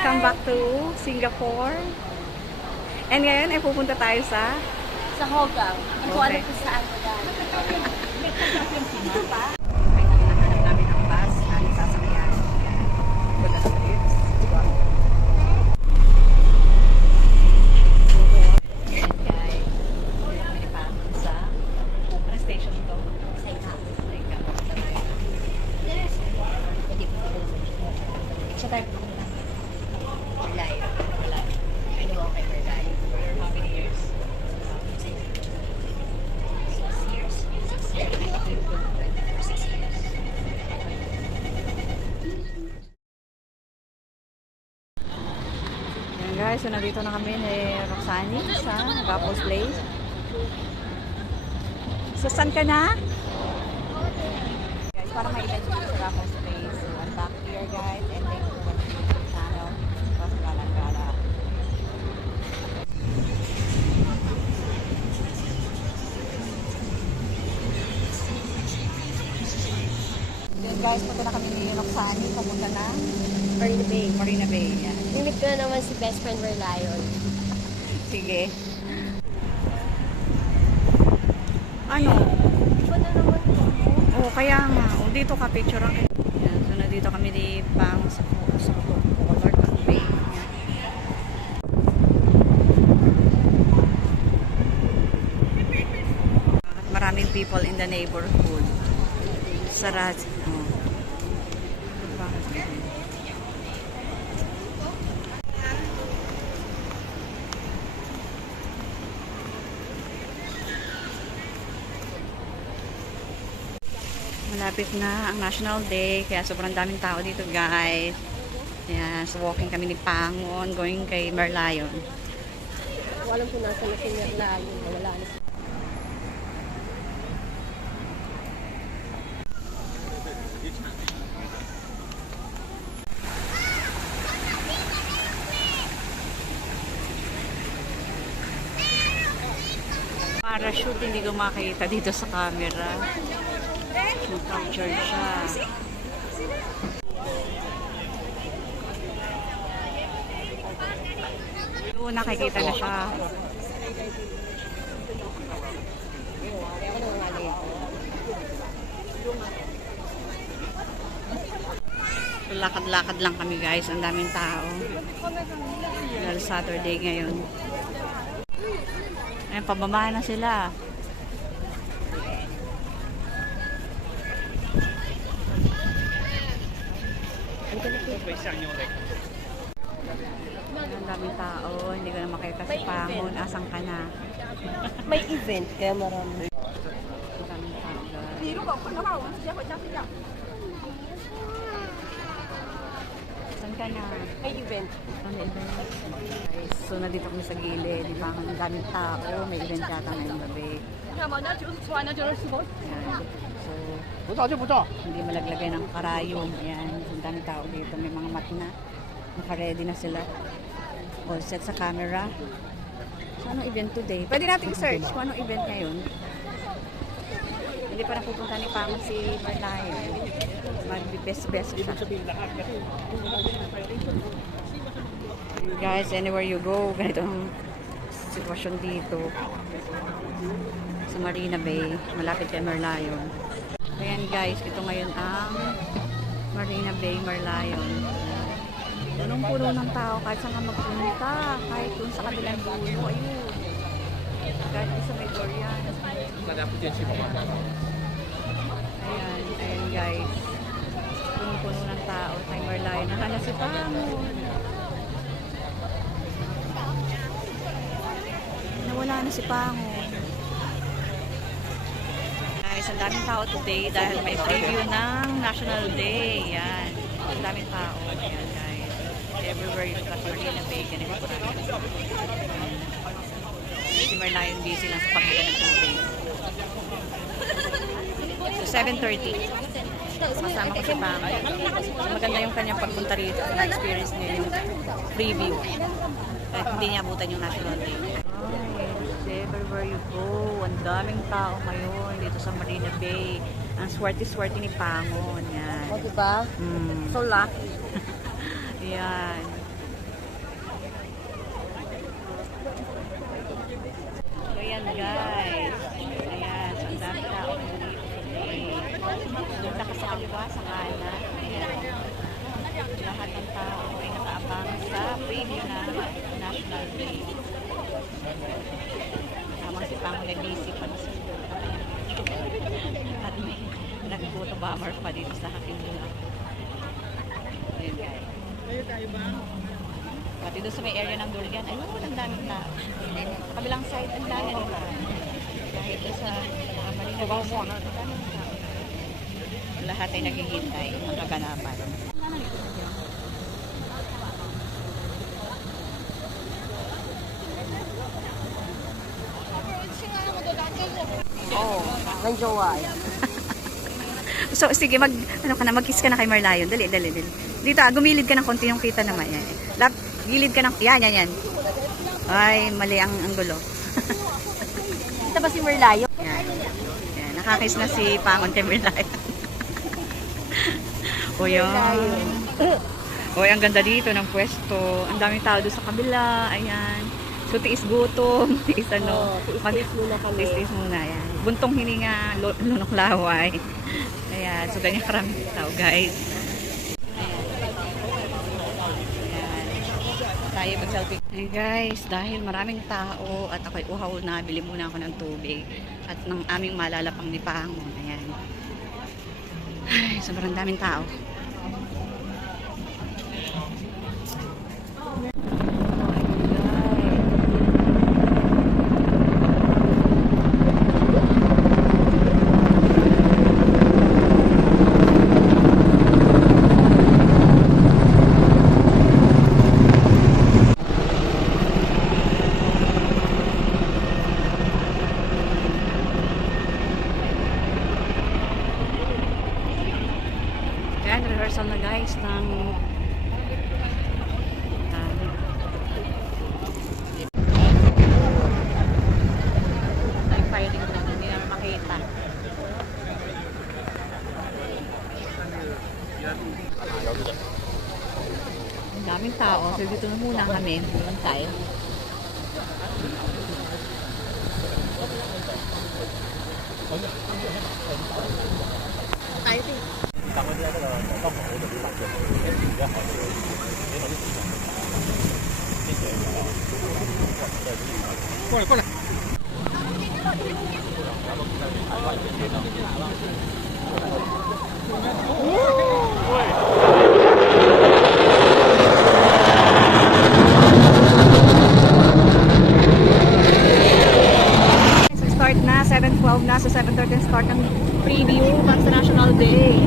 Welcome back to Singapore. And ngayon ay pupunta tayo sa Hougang. Hindi ko alam kung saan mo dahil. ay hinahanap namin ang bus na nagsasakyan. Punta sa trips. And guys, kami pa sa station ito. Siya tayo pupunta. Malayo. I know, okay, malayo. How many years? 6 years? 6 years. 6 years. Yan guys, so nandito na kami ni Roxanne sa Raffles Place. So saan ka na? Guys, para may event dito sa Raffles Place. So I'm back here guys and thank you for watching my YouTube channel. Tapos gala-gala. Yan guys, punta na kami ni Roxanne. Papunta na Marina Bay. Marina Bay. Yan. Limit ko na naman si best friend Verlion. Sige. Ano? Iba na naman po. Oo, kaya nga. O, dito ka, picture ang yan. So, nandito kami di Pang sa Color Bay. Yan. At maraming people in the neighborhood. Sarat. Oh. Malapit na ang National Day, kaya sobrang daming tao dito guys. Ayan, so walking kami ni Pangon, going kay Merlion. Walang kung nasa na si Verlion. Wala na. Parachute, hindi ko makita dito sa camera. Mag-capture siya. Doon, nakikita na siya. Lakad-lakad lang kami guys. Ang daming tao. Dahil Saturday ngayon. Ayun, pababa na sila. Ang daming tao. Hindi ko na makita si Pangon. Asan ka na? May event kaya marami. Ang daming tao guys. Saan ka na? May event. Ano event? Guys, so nandito kami sa gilid. Di ba? Ang daming tao. May event yata ngayong gabi. Ayan. So, hindi malaglagay ng karayom. Ayan. Ang daming tao dito. May mga mat na. Naka-ready na sila. All set sa camera. So, anong event today? Pwede nating search kung anong event ngayon. Hindi pa napupunta ni Pangon si Merlion. Mag-best-best siya. Guys, anywhere you go, ganito ang sitwasyon dito sa Marina Bay, malapit kay Merlion. Ayan guys, ito ngayon ang Marina Bay, Merlion. Punong-puno ng tao kahit saan ka magpunta, kahit dun sa kabilang dulo, ayun. Kahit sa may Dorian. Ayan, ayan guys. Punong-puno ng tao kay Merlion. Nahanap si Pangon. Nawala na si Pangon. Guys, ang daming tao today dahil may preview ng National Day. Yan. Ang daming tao. Ayan guys. Everywhere you look at Marina Bay, ganito pa rin. Si Merlion busy lang sa pagkita ng tubig. So 7:30. Kasama ko si Pangon. So, maganda yung kanyang pagpunta rito. Na-experience niya yung preview. Kahit hindi niya abutan yung National Day. Everywhere you go, ang daming tao ngayon dito sa Marina Bay. Ang swerte-swerte ni Pangon. Yan. O, diba? So lucky. Yan. surf pa dito sa Hakindula. Ayun guys. Pati doon sa may area ng Durian, ayun, ang daming tao. Kabilang side, ang dami rin tao. Kahit doon sa Marina Bay Side, ang daming tao. Lahat ay naghihintay ng kaganapan. Oh, may jowa eh. So, sige, mag-kiss ka na kay Marlayon. Dali. Dito, gumilid ka ng konti yung kita naman. Yan. Gilid ka ng, yan. Ay, mali ang gulo. Kita ba si Merlayo? Yan. Nakakiss na si Pangon kay Marlayon. O yan. Uy, ang ganda dito ng pwesto. Ang daming tao doon sa kabila. Ayan. So, tiis gutom. Tiis ano. Tiis muna kami. Tiis muna. Ayan. Buntong hininga. Lunok laway. Ayan. So, ganyan karaming tao, guys. Ayan. Tayo mag-selfie. Hey guys, dahil maraming tao at ako'y uhaw na, bili muna ako ng tubig at ng aming malalapang Lipangon. Ayan. Ay, sobrang daming tao. Ayan, rehearsal na guys ng fighting na hindi naman makita. Ang daming tao. So dito na muna kami. Bantay. Tayo din. 过来过来。 So start na, 7:12 na, so 7:30 start ng preview para sa National Day.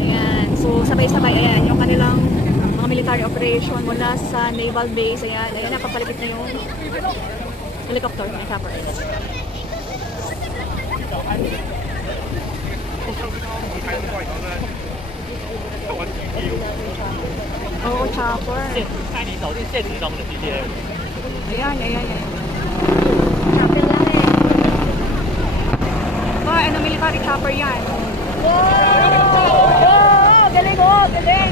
Ayan, so sabay-sabay, ayan, yung kanilang mga military operation mula sa naval base, ayan, napapalipit na yung helicopter, may chopper. Oo, chopper. 带你走进现实中的这些。 Ayan. Chopper lang eh. Ito, ano, military chopper yan. Galing mo! Galing!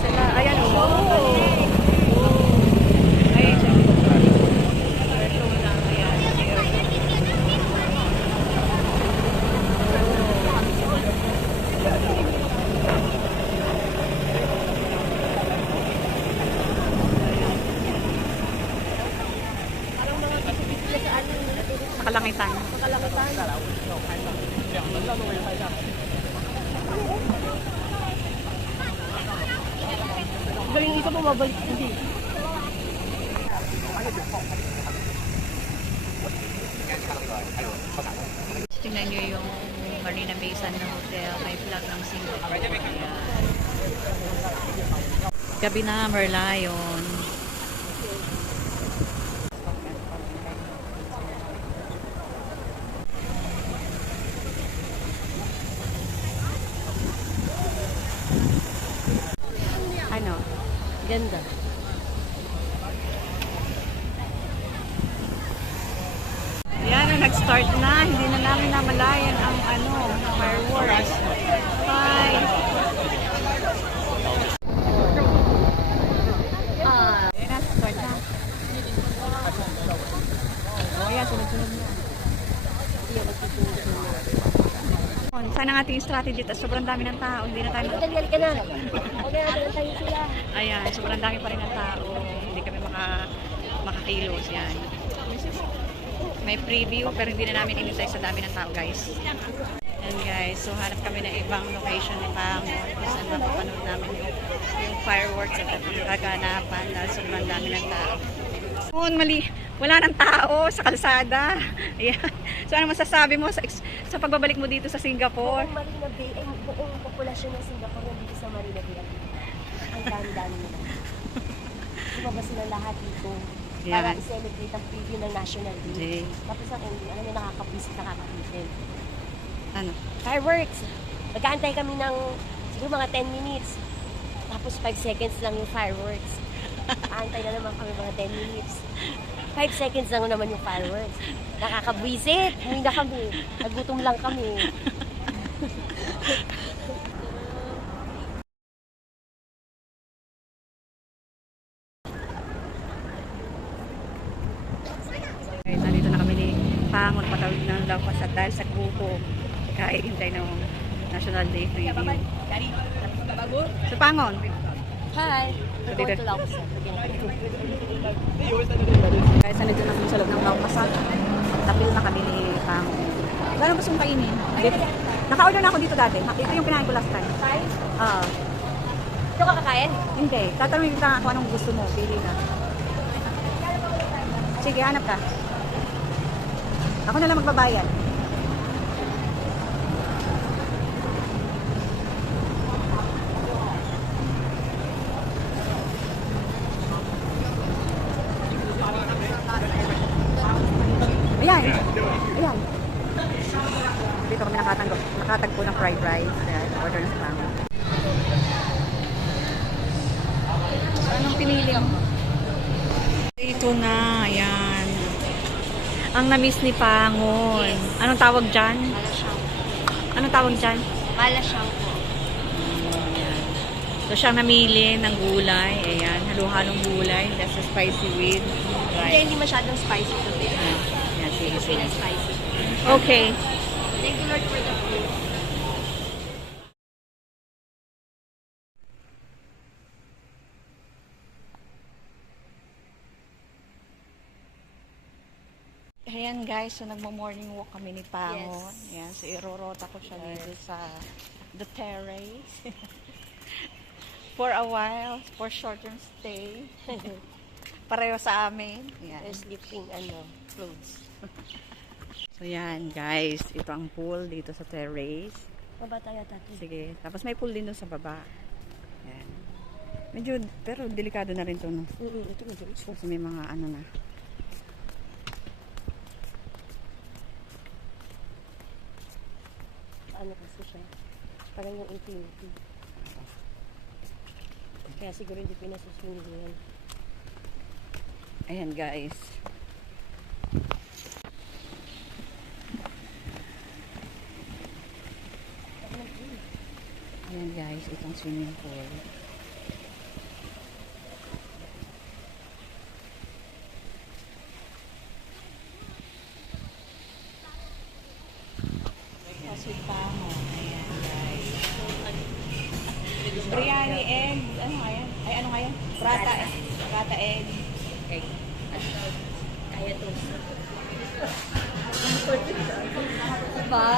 Sila, ayan o. Ayan siya. Show lang, ayan. Nakalangitan. Galing isa bumabalik hindi. Tingnan nyo yung Marina Bay Sand na hotel. May flag ng Singapore. Ayan. Gabi na, Merlion. Ano? Ganda. Yan, nag-start na. Hindi na namin namalayan ang fireworks. Hi! Ayan na, start na. Oh, yan, sunod-sunod na. Sana ang ating strategy, tas sobrang dami ng tao. Hindi na tayo Dali ka na. Okay, tayo sila. Ayan, sobrang dami pa rin ng tao. Hindi kami makakilos yan. May preview pero hindi na namin inintay sa dami ng tao guys. And guys, so hanap kami ng ibang location ni Pangon kung saan mapapanood namin yung fireworks at kaganapan dahil sobrang dami ng tao. Noon, mali, wala ng tao sa kalsada. Ayan. So ano masasabi mo sa pagbabalik mo dito sa Singapore? Buong Marina Bay, ay buong populasyon ng Singapore nandito sa Marina Bay. Ang dami-dami nila. Lumabas sila lahat dito para Yan. i-celebrate ang preview ng National Day. Day. Tapos ang ano yung nakakapisit. Ano? Fireworks! Magkaantay kami ng siguro mga 10 minutes. Tapos 5 seconds lang yung fireworks. Aantay na naman kami mga 10 minutes. 5 seconds lang naman yung fireworks. Nakakabwisit! Hindi na kami. Nagutom lang kami. Guys, nandito na kami ni Pangon, patawid ng Lapas at dahil sa grupo kahihintay ng National Day preview. So Pangon, Hi! So, We're going dito- to Laos. guys, nandito na kami sa loob ng Lapas at tapil na kami ni Pangon. Gano'n gusto mong kainin? Naka-order na ako dito dati. Ito yung kinain ko last time. Ah, Ito kakakain? hindi. Tatanungin kita kung anong gusto mo. Pili na. Sige, hanap ka. Ako na lang magbabayad. Ayan. Ayan. Dito kami nakatagpo ng fried rice. Ayan, order na sa Pangon. Anong pinili mo? Ito na, ayan. Ang na-miss ni Pangon. Anong tawag dyan? Anong tawag dyan? Malasyang po. Ayan. So, siyang namili ng gulay. Ayan, halo-halong gulay. That's a spicy with Hindi, rice. hindi masyadong spicy to be. Ayan, sige, Hindi sige. na spicy. Okay. Thank you Lord for the food. Ayan guys, so nagmo-morning walk kami ni Pangon. Yes. Ayan, so irorota ko siya dito sa the terrace. For a while, for short-term stay. Pareho sa amin. Ayan. There's lifting clothes. So yan guys, ito ang pool dito sa terrace. Baba tayo tatlo. Sige, tapos may pool din doon sa baba. Ayan. Medyo, pero delikado na rin to, no? Ito na dyan. Kasi may mga ano na. Ano kasi siya? Parang yung infinity. Kaya siguro hindi pinasusunod yan. Ayan guys. Ayan guys, itong swimming pool. Sweet Pangon. Ayan guys. Biryani egg. Ano nga yan? Ay, ano nga yan? Prata egg. Prata egg. Okay. Kaya to. Diba?